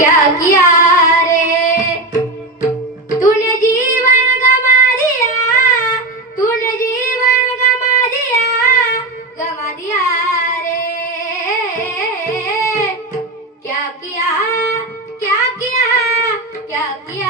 क्या किया रे? तूने जीवन गमा दिया, तूने जीवन गमा दिया गमा दिया रे। क्या किया क्या किया क्या किया